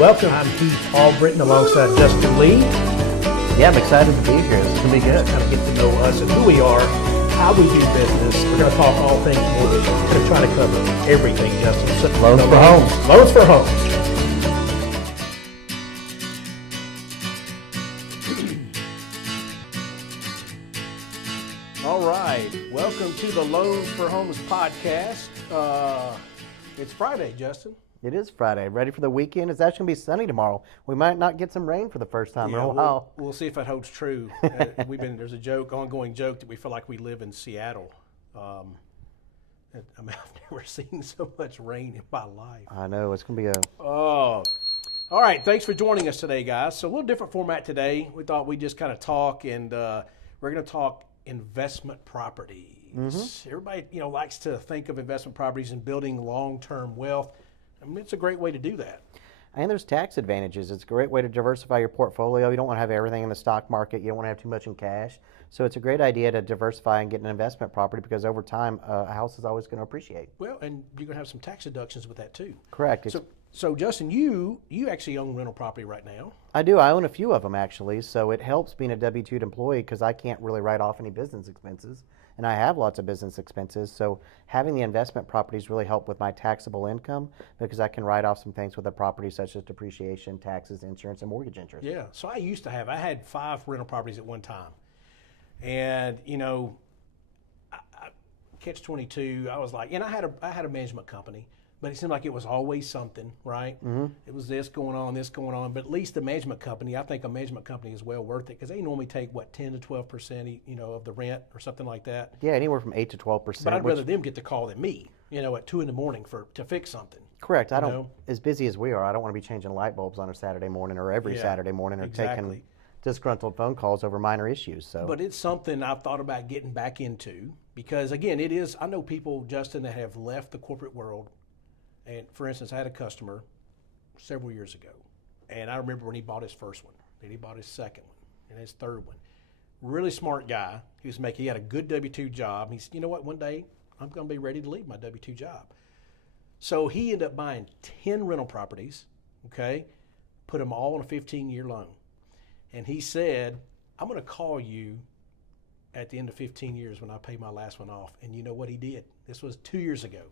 Welcome. I'm Keith Albritton alongside Justin Lee. Yeah, I'm excited to be here. It's going to be good. Kind of get to know us and who we are, how we do business. We're going to talk all things mortgage. We're going to try to cover everything, Justin. So, Loans for homes. Loans for homes. All right. Welcome to the Loans for Homes podcast. It's Friday, Justin. It is Friday. Ready for the weekend? It's actually going to be sunny tomorrow. We might not get some rain for the first time in a while. We'll see if that holds true. There's a ongoing joke that we feel like we live in Seattle. I've never seen so much rain in my life. I know. It's going to be all right. Thanks for joining us today, guys. So a little different format today. We thought we'd just kind of talk, and we're going to talk investment properties. Mm-hmm. Everybody, likes to think of investment properties and building long-term wealth. I mean, it's a great way to do that. And there's tax advantages. It's a great way to diversify your portfolio. You don't want to have everything in the stock market. You don't want to have too much in cash. So it's a great idea to diversify and get an investment property because over time, a house is always going to appreciate. Well, and you're going to have some tax deductions with that too. Correct. So Justin, you actually own rental property right now. I do. I own a few of them actually. So it helps being a W-2 employee because I can't really write off any business expenses. And I have lots of business expenses, so having the investment properties really help with my taxable income because I can write off some things with the property such as depreciation, taxes, insurance, and mortgage interest. Yeah, so I had 5 rental properties at one time. And, catch-22, I was like, and I had a management company, but it seemed like it was always something, right? Mm-hmm. It was this going on, but at least the management company, I think a management company is well worth it because they normally take, 10 to 12%, of the rent or something like that. Yeah, anywhere from 8 to 12%. But I'd rather them get the call than me, at 2 a.m. to fix something. Correct. As busy as we are, I don't want to be changing light bulbs on a Saturday morning or every Saturday morning or taking disgruntled phone calls over minor issues. So, but it's something I've thought about getting back into because, again, I know people, Justin, that have left the corporate world. And for instance, I had a customer several years ago, and I remember when he bought his first one, then he bought his second one, and his third one. Really smart guy. He had a good W-2 job. He said, you know what, one day I'm going to be ready to leave my W-2 job. So he ended up buying 10 rental properties, put them all on a 15-year loan. And he said, I'm going to call you at the end of 15 years when I pay my last one off. And you know what he did? This was 2 years ago.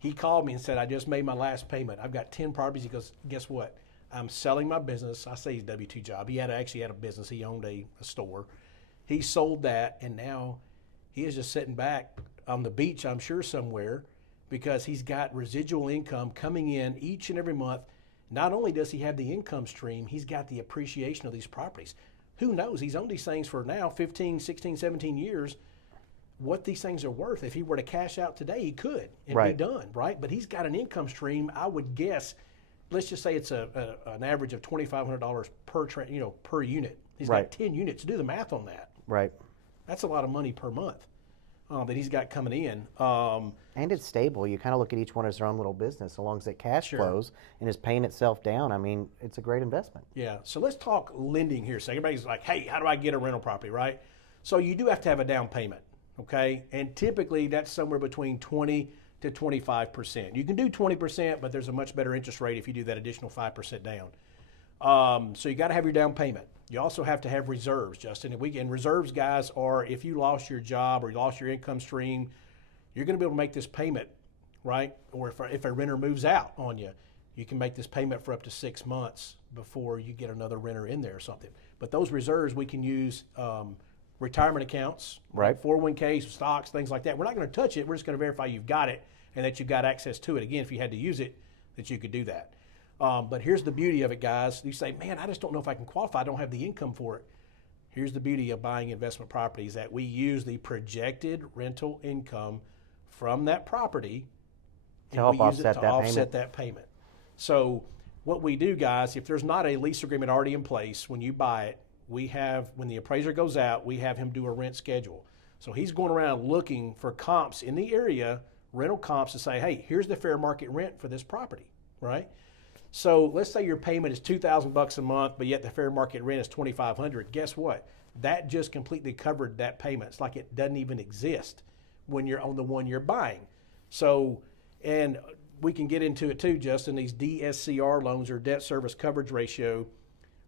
He called me and said, I just made my last payment. I've got 10 properties. He goes, guess what? I'm selling my business. I say his W-2 job. He actually had a business. He owned a store. He sold that, and now he is just sitting back on the beach, I'm sure, somewhere, because he's got residual income coming in each and every month. Not only does he have the income stream, he's got the appreciation of these properties. Who knows? He's owned these things for now 15, 16, 17 years. What these things are worth. If he were to cash out today, he could and be done, right? But he's got an income stream. I would guess, let's just say it's an average of $2,500 per unit. He's got 10 units. Do the math on that. Right. That's a lot of money per month that he's got coming in. And it's stable. You kind of look at each one as their own little business. So long as it cash flows and is paying itself down, I mean, it's a great investment. Yeah. So let's talk lending here. So everybody's like, hey, how do I get a rental property, right? So you do have to have a down payment. Okay, and typically that's somewhere between 20 to 25%. You can do 20%, but there's a much better interest rate if you do that additional 5% down. So you got to have your down payment. You also have to have reserves, Justin. And reserves, guys, are if you lost your job or you lost your income stream, you're going to be able to make this payment, right? Or if a renter moves out on you, you can make this payment for up to 6 months before you get another renter in there or something. But those reserves we can use. Retirement accounts, right? 401ks, stocks, things like that. We're not going to touch it. We're just going to verify you've got it and that you've got access to it. Again, if you had to use it, that you could do that. But here's the beauty of it, guys. You say, man, I just don't know if I can qualify. I don't have the income for it. Here's the beauty of buying investment properties, that we use the projected rental income from that property to help offset that payment. So what we do, guys, if there's not a lease agreement already in place when you buy it, when the appraiser goes out, we have him do a rent schedule. So he's going around looking for comps in the area, rental comps, to say, hey, here's the fair market rent for this property, right? So let's say your payment is $2,000 a month, but yet the fair market rent is $2,500. Guess what? That just completely covered that payment. It's like it doesn't even exist when you're on the one you're buying. So, and we can get into it too, Justin. These DSCR loans, or debt service coverage ratio,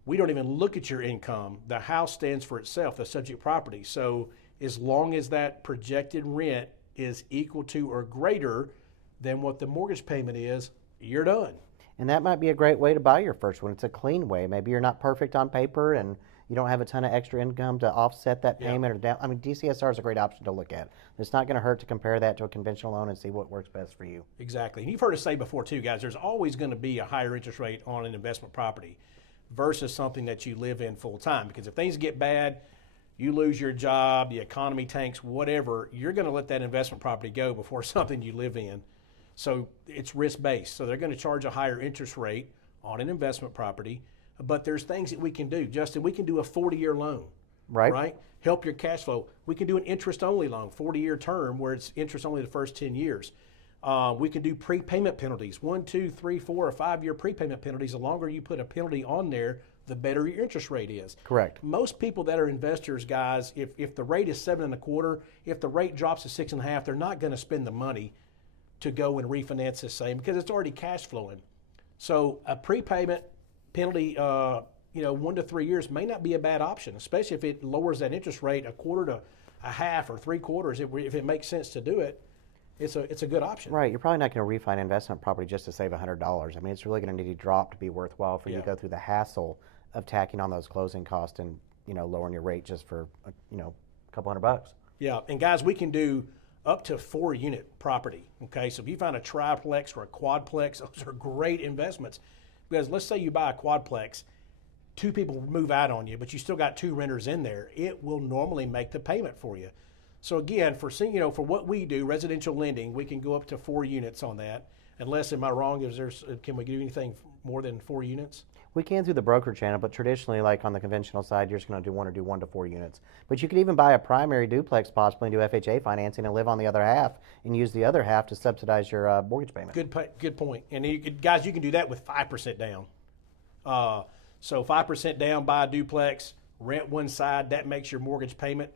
we don't even look at your income. The house stands for itself, the subject property. So as long as that projected rent is equal to or greater than what the mortgage payment is, you're done. And that might be a great way to buy your first one. It's a clean way. Maybe you're not perfect on paper and you don't have a ton of extra income to offset that payment or down. I mean, DCSR is a great option to look at. It's not going to hurt to compare that to a conventional loan and see what works best for you. Exactly. And you've heard us say before too, guys, there's always going to be a higher interest rate on an investment property versus something that you live in full time. Because if things get bad, you lose your job, the economy tanks, whatever, you're going to let that investment property go before something you live in. So it's risk-based. So they're going to charge a higher interest rate on an investment property. But there's things that we can do. Justin, we can do a 40-year loan. Right? Help your cash flow. We can do an interest-only loan, 40-year term, where it's interest only the first 10 years. We can do prepayment penalties, 1, 2, 3, 4, or 5-year prepayment penalties. The longer you put a penalty on there, the better your interest rate is. Correct. Most people that are investors, guys, if the rate is 7.25, if the rate drops to 6.5, they're not going to spend the money to go and refinance the same because it's already cash flowing. So a prepayment penalty, 1 to 3 years may not be a bad option, especially if it lowers that interest rate a quarter to a half or 3/4. If it makes sense to do it, it's a good option. Right. You're probably not going to refi an investment property just to save $100. I mean, it's really going to need to drop to be worthwhile for you to go through the hassle of tacking on those closing costs and lowering your rate just for a couple $100. Yeah, and guys, we can do up to 4-unit property. Okay, so if you find a triplex or a quadplex, those are great investments. Because let's say you buy a quadplex, 2 people move out on you, but you still got 2 renters in there. It will normally make the payment for you. So again, for what we do, residential lending, we can go up to 4 units on that. Unless, am I wrong? Can we do anything more than 4 units? We can through the broker channel, but traditionally, like on the conventional side, you're just going to do 1 to 4 units. But you could even buy a primary duplex possibly and do FHA financing and live on the other half and use the other half to subsidize your mortgage payment. Good point. And guys, you can do that with 5% down. So 5% down, buy a duplex, rent one side, that makes your mortgage payment.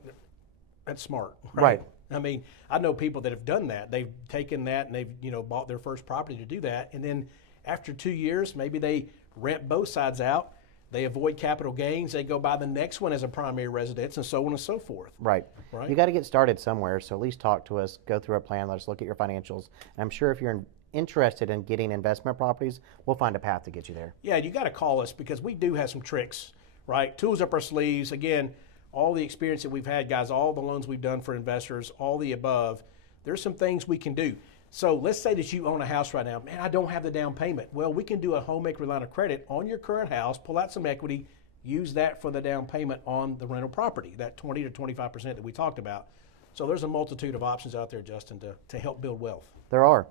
That's smart, right? I mean, I know people that have done that. They've taken that and they've bought their first property to do that, and then after 2 years, maybe they rent both sides out. They avoid capital gains. They go buy the next one as a primary residence, and so on and so forth. Right. You got to get started somewhere. So at least talk to us, go through a plan, let us look at your financials. And I'm sure if you're interested in getting investment properties, we'll find a path to get you there. Yeah, you got to call us because we do have some tricks, right? Tools up our sleeves. Again, all the experience that we've had, guys, all the loans we've done for investors, all the above, there's some things we can do. So let's say that you own a house right now. Man, I don't have the down payment. Well, we can do a home equity line of credit on your current house, pull out some equity, use that for the down payment on the rental property, that 20 to 25% that we talked about. So there's a multitude of options out there, Justin, to help build wealth. There are.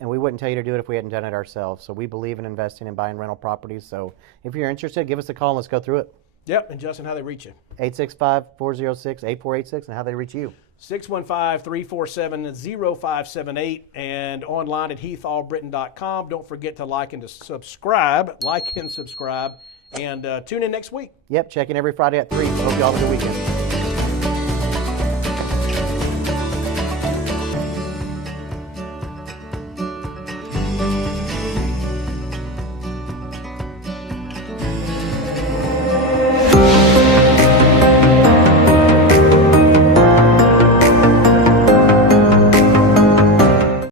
And we wouldn't tell you to do it if we hadn't done it ourselves. So we believe in investing and buying rental properties. So if you're interested, give us a call and let's go through it. Yep, and Justin, how they reach you? 865-406-8486, and how they reach you? 615-347-0578 and online at heathallbritton.com. Don't forget to like and subscribe. And tune in next week. Yep, check in every Friday at 3. Hope you all have a good weekend.